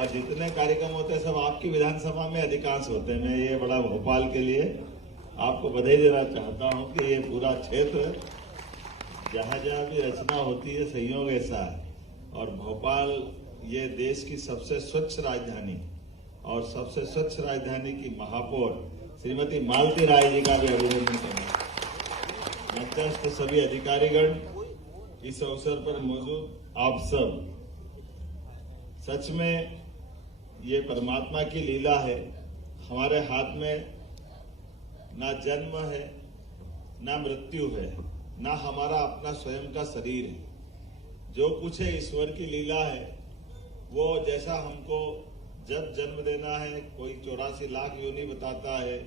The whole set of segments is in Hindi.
और जितने कार्यक्रम होते हैं सब आपकी विधानसभा में अधिकांश होते हैं। मैं ये बड़ा भोपाल के लिए आपको बधाई देना चाहता हूं कि ये पूरा क्षेत्र जहां जहां भी रचना होती है संयोग ऐसा है। और भोपाल ये देश की सबसे स्वच्छ राजधानी और सबसे स्वच्छ राजधानी की महापौर श्रीमती मालती राय जी का भी अभिनंदन करें। मंचस्थ सभी अधिकारीगण, इस अवसर पर मौजूद आप सब, सच में ये परमात्मा की लीला है। हमारे हाथ में ना जन्म है, ना मृत्यु है, ना हमारा अपना स्वयं का शरीर है। जो कुछ है ईश्वर की लीला है। वो जैसा हमको जब जन्म देना है, कोई 84 लाख योनि बताता है,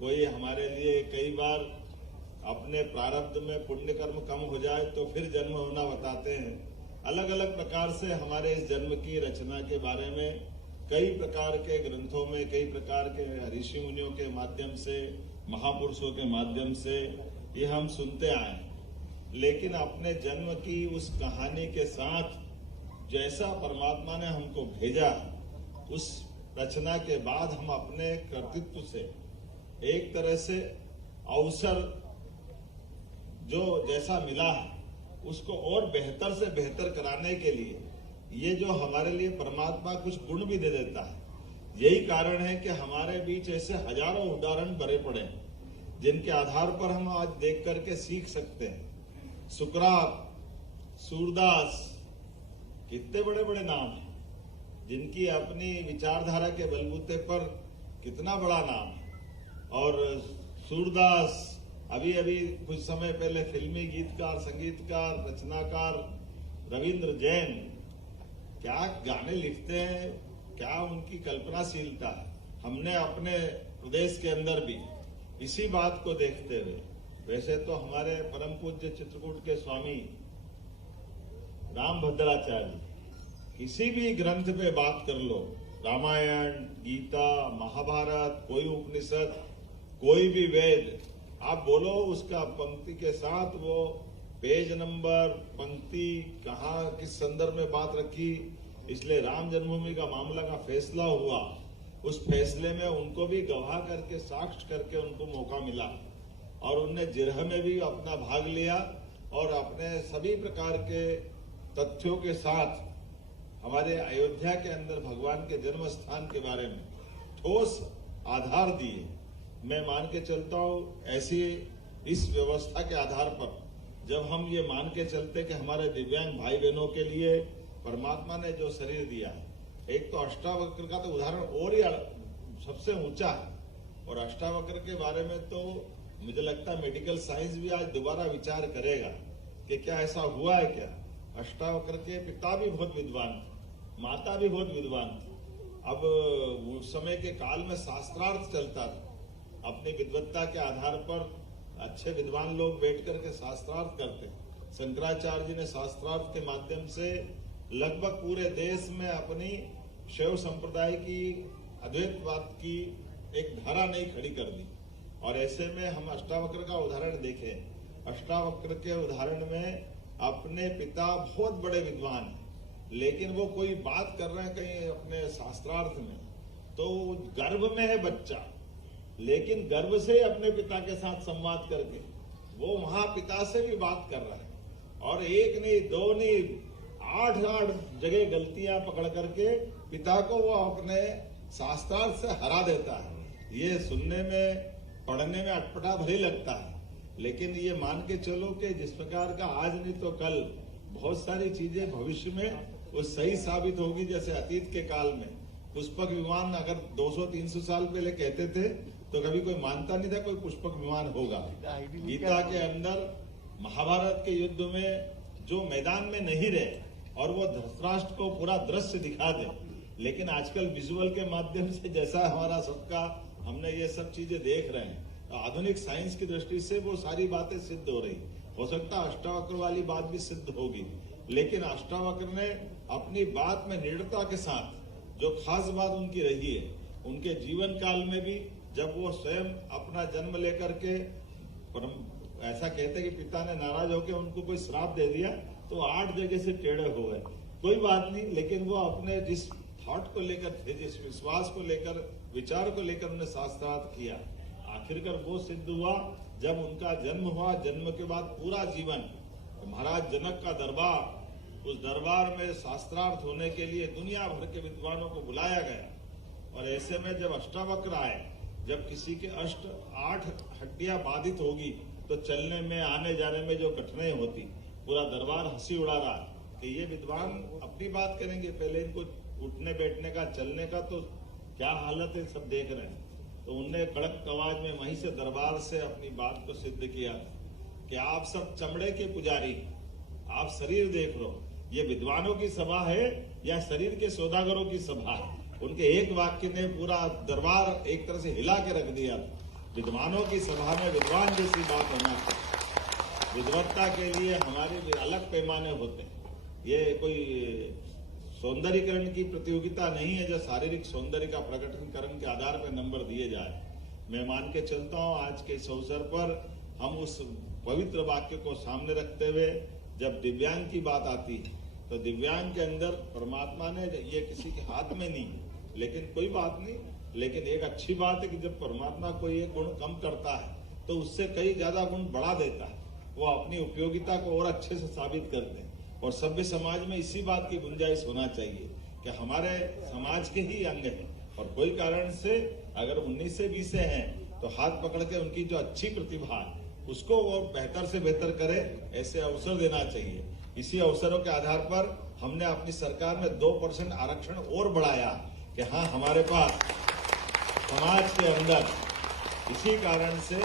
कोई हमारे लिए कई बार अपने प्रारब्ध में पुण्य कर्म कम हो जाए तो फिर जन्म होना बताते हैं। अलग अलग प्रकार से हमारे इस जन्म की रचना के बारे में कई प्रकार के ग्रंथों में, कई प्रकार के ऋषि मुनियों के माध्यम से, महापुरुषों के माध्यम से ये हम सुनते आए। लेकिन अपने जन्म की उस कहानी के साथ जैसा परमात्मा ने हमको भेजा, उस रचना के बाद हम अपने कर्तृत्व से एक तरह से अवसर जो जैसा मिला है उसको और बेहतर से बेहतर कराने के लिए ये जो हमारे लिए परमात्मा कुछ गुण भी दे देता है। यही कारण है कि हमारे बीच ऐसे हजारों उदाहरण भरे पड़े हैं जिनके आधार पर हम आज देख करके सीख सकते हैं। सुकरात, सूरदास, कितने बड़े बड़े नाम हैं जिनकी अपनी विचारधारा के बलबूते पर कितना बड़ा नाम है। और सूरदास अभी अभी कुछ समय पहले फिल्मी गीतकार, संगीतकार, रचनाकार रविंद्र जैन क्या गाने लिखते हैं, क्या उनकी कल्पनाशीलता है। हमने अपने प्रदेश के अंदर भी इसी बात को देखते हुए, वैसे तो हमारे परम पूज्य चित्रकूट के स्वामी रामभद्राचार्य किसी भी ग्रंथ पे बात कर लो, रामायण, गीता, महाभारत, कोई उपनिषद, कोई भी वेद आप बोलो, उसका पंक्ति के साथ वो पेज नंबर, पंक्ति, कहाँ किस संदर्भ में बात रखी। इसलिए राम जन्मभूमि का मामला का फैसला हुआ, उस फैसले में उनको भी गवाह करके, साक्ष्य करके उनको मौका मिला और उनने जिरह में भी अपना भाग लिया और अपने सभी प्रकार के तथ्यों के साथ हमारे अयोध्या के अंदर भगवान के जन्म स्थान के बारे में ठोस आधार दिए। मैं मान के चलता हूँ ऐसी इस व्यवस्था के आधार पर जब हम ये मान के चलते कि हमारे दिव्यांग भाई बहनों के लिए परमात्मा ने जो शरीर दिया है, एक तो अष्टावक्र का तो उदाहरण और ही सबसे ऊंचा है। और अष्टावक्र के बारे में तो मुझे लगता है मेडिकल साइंस भी आज दोबारा विचार करेगा कि क्या ऐसा हुआ है क्या। अष्टावक्र के पिता भी बहुत विद्वान थे, माता भी बहुत विद्वान थी। अब उस समय के काल में शास्त्रार्थ चलता था। अपनी विद्वत्ता के आधार पर अच्छे विद्वान लोग बैठ करके शास्त्रार्थ करते। शंकराचार्य जी ने शास्त्रार्थ के माध्यम से लगभग पूरे देश में अपनी शैव संप्रदाय की, अद्वैतवाद की एक धारा नहीं खड़ी कर दी। और ऐसे में हम अष्टावक्र का उदाहरण देखें। अष्टावक्र के उदाहरण में अपने पिता बहुत बड़े विद्वान हैं, लेकिन वो कोई बात कर रहे हैं कहीं अपने शास्त्रार्थ में, तो गर्भ में है बच्चा, लेकिन गर्भ से अपने पिता के साथ संवाद करके वो वहां पिता से भी बात कर रहा है। और एक नहीं, दो नहीं, 8 जगह गलतियां पकड़ करके पिता को वो अपने शास्त्रार्थ से हरा देता है। ये सुनने में, पढ़ने में अटपटा भले लगता है, लेकिन ये मान के चलो कि जिस प्रकार का आज नहीं तो कल बहुत सारी चीजें भविष्य में वो सही साबित होगी। जैसे अतीत के काल में पुष्पक विमान अगर 200-300 साल पहले कहते थे तो कभी कोई मानता नहीं था कोई पुष्पक विमान होगा। गीता के अंदर महाभारत के युद्ध में जो मैदान में नहीं रहे और वो धृतराष्ट्र को पूरा दृश्य दिखा दे, लेकिन आजकल विजुअल के माध्यम से जैसा हमारा सबका हमने ये सब चीजें देख रहे हैं, तो आधुनिक साइंस की दृष्टि से वो सारी बातें सिद्ध हो रही। हो सकता है अष्टावक्र वाली बात भी सिद्ध होगी, लेकिन अष्टावक्र ने अपनी बात में निडरता के साथ जो खास बात उनकी रही है, उनके जीवन काल में भी जब वो स्वयं अपना जन्म लेकर के, ऐसा कहते कि पिता ने नाराज होकर उनको कोई श्राप दे दिया तो 8 जगह से टेढ़े हो गए। कोई बात नहीं, लेकिन वो अपने जिस थॉट को लेकर थे, जिस विश्वास को लेकर, विचार को लेकर उन्होंने शास्त्रार्थ किया, आखिरकार वो सिद्ध हुआ जब उनका जन्म हुआ। जन्म के बाद पूरा जीवन महाराज जनक का दरबार, उस दरबार में शास्त्रार्थ होने के लिए दुनिया भर के विद्वानों को बुलाया गया। और ऐसे में जब अष्टावक्र आए, जब किसी के 8 हड्डियां बाधित होगी तो चलने में, आने जाने में जो कठिनाई होती, पूरा दरबार हंसी उड़ा रहा कि ये विद्वान अपनी बात करेंगे, पहले इनको उठने बैठने का, चलने का तो क्या हालत है सब देख रहे हैं। तो उनने कड़क आवाज में वहीं से दरबार से अपनी बात को सिद्ध किया कि आप सब चमड़े के पुजारी, आप शरीर देख लो, ये विद्वानों की सभा है या शरीर के सौदागरों की सभा है। उनके एक वाक्य ने पूरा दरबार एक तरह से हिला के रख दिया। विद्वानों की सभा में विद्वान जैसी बात होना चाहिए। विद्वत्ता के लिए हमारे भी अलग पैमाने होते हैं। ये कोई सौंदर्यीकरण की प्रतियोगिता नहीं है जो शारीरिक सौंदर्य का प्रकटीकरण के आधार पर नंबर दिए जाए। मैं मान के चलता हूं आज के इस अवसर पर हम उस पवित्र वाक्य को सामने रखते हुए, जब दिव्यांग की बात आती है तो दिव्यांग के अंदर परमात्मा ने, ये किसी के हाथ में नहीं, लेकिन कोई बात नहीं, लेकिन एक अच्छी बात है कि जब परमात्मा कोई एक गुण कम करता है तो उससे कई ज्यादा गुण बढ़ा देता है। वो अपनी उपयोगिता को और अच्छे से साबित करते हैं। और सभ्य समाज में इसी बात की गुंजाइश होना चाहिए कि हमारे समाज के ही अंग हैं और कोई कारण से अगर 19 से 20 हैं तो हाथ पकड़ के उनकी जो अच्छी प्रतिभा है उसको वो बेहतर से बेहतर करे, ऐसे अवसर देना चाहिए। इसी अवसरों के आधार पर हमने अपनी सरकार में 2% आरक्षण और बढ़ाया कि हाँ, हमारे पास समाज के अंदर इसी कारण से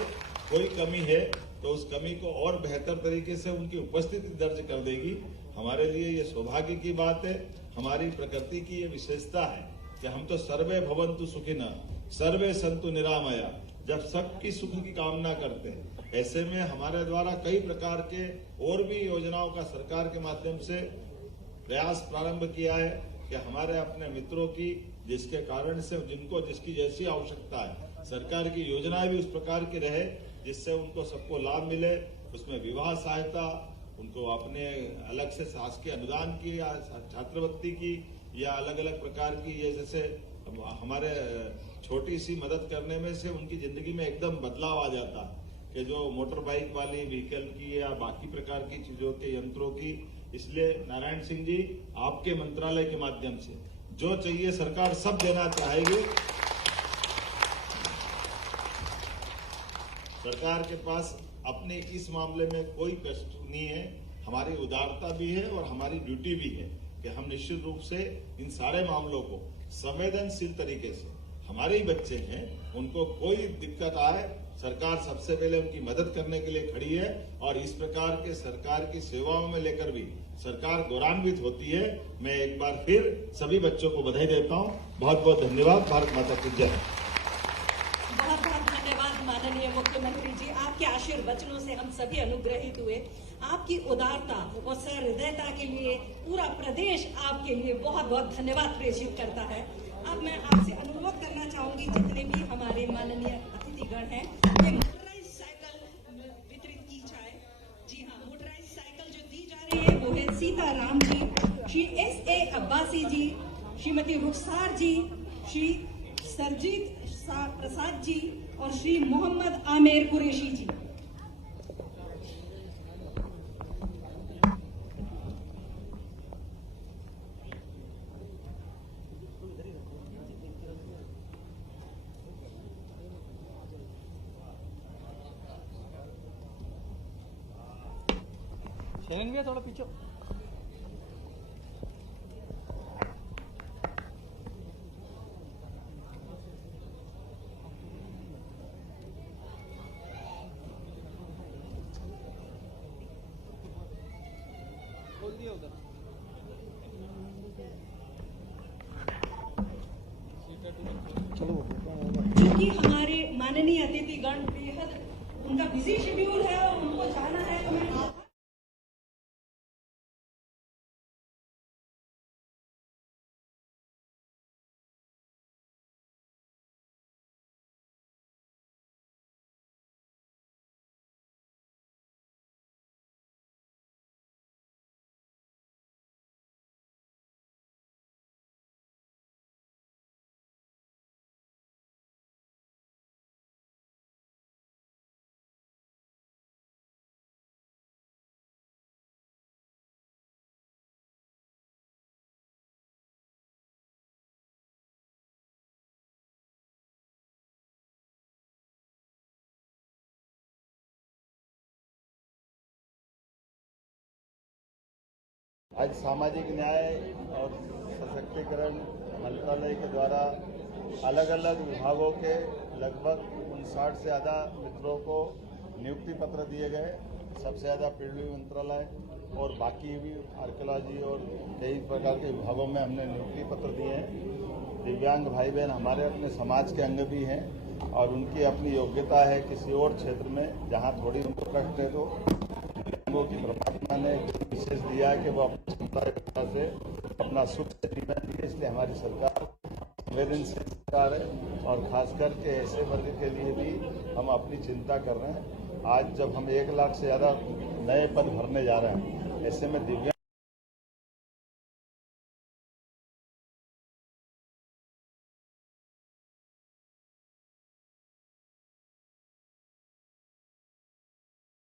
कोई कमी है तो उस कमी को और बेहतर तरीके से उनकी उपस्थिति दर्ज कर देगी। हमारे लिए ये सौभाग्य की बात है, हमारी प्रकृति की ये विशेषता है कि हम तो सर्वे भवन्तु सुखिनः, सर्वे सन्तु निरामया, जब सबकी सुख की कामना करते हैं। ऐसे में हमारे द्वारा कई प्रकार के और भी योजनाओं का सरकार के माध्यम से प्रयास प्रारंभ किया है कि हमारे अपने मित्रों की, जिसके कारण से जिनको जिसकी जैसी आवश्यकता है, सरकार की योजनाएं भी उस प्रकार की रहे जिससे उनको सबको लाभ मिले। उसमें विवाह सहायता, उनको अपने अलग से शासकीय अनुदान की या छात्रवृत्ति की या अलग अलग प्रकार की, ये जैसे हमारे छोटी सी मदद करने में से उनकी जिंदगी में एकदम बदलाव आ जाता है कि जो मोटर बाइक वाली व्हीकल की या बाकी प्रकार की चीजों के, यंत्रों की। इसलिए नारायण सिंह जी, आपके मंत्रालय के माध्यम से जो चाहिए सरकार सब देना चाहेगी। सरकार के पास अपने इस मामले में कोई कष्ट नहीं है, हमारी उदारता भी है और हमारी ड्यूटी भी है कि हम निश्चित रूप से इन सारे मामलों को संवेदनशील तरीके से, हमारे ही बच्चे हैं, उनको कोई दिक्कत आए, सरकार सबसे पहले उनकी मदद करने के लिए खड़ी है। और इस प्रकार के सरकार की सेवाओं में लेकर भी सरकार गौरवान्वित होती है। मैं एक बार फिर सभी बच्चों को बधाई देता हूं। बहुत बहुत धन्यवाद। भारत माता की जय। बहुत बहुत धन्यवाद माननीय मुख्यमंत्री जी, आपके आशीर्वचनों से हम सभी अनुग्रहित हुए। आपकी उदारता और सहृदयता के लिए पूरा प्रदेश आपके लिए बहुत बहुत धन्यवाद प्रेषित करता है। अब मैं आपसे अनुरोध करना चाहूंगी, जितने भी हमारे माननीय अतिथिगण हैं, ये मोटराइज साइकिल वितरित की जाए। जी हाँ, मोटराइज साइकिल जो दी जा रही है वो है सीताराम जी, श्री S.A. अब्बासी जी, श्रीमती रुखसार जी, श्री सरजीत प्रसाद जी और श्री मोहम्मद आमिर कुरैशी जी। शरण भैया थोड़ा पीछे। बोल दिया उधर। क्योंकि हमारे माननीय अतिथिगण बेहद उनका बिजी शेड्यूल है और उनको जाना है, तो मैं आज सामाजिक न्याय और सशक्तिकरण मंत्रालय के द्वारा अलग अलग विभागों के लगभग 59 से ज़्यादा मित्रों को नियुक्ति पत्र दिए गए। सबसे ज़्यादा पीडब्ल्यूडी मंत्रालय और बाकी भी आर्कियोलॉजी और कई प्रकार के विभागों में हमने नियुक्ति पत्र दिए हैं। दिव्यांग भाई बहन हमारे अपने समाज के अंग भी हैं और उनकी अपनी योग्यता है किसी और क्षेत्र में जहां थोड़ी उनको कष्ट है तो दिव्यांगों की परमात्मा ने विशेष दिया है कि वो अपनी क्षमता से अपना सुख से जीवन जिए। इसलिए हमारी सरकार संवेदनशील सरकार है और खासकर के ऐसे वर्ग के लिए भी हम अपनी चिंता कर रहे हैं। आज जब हम 1 लाख से ज़्यादा नए पद भरने जा रहे हैं, ऐसे में दिव्यांग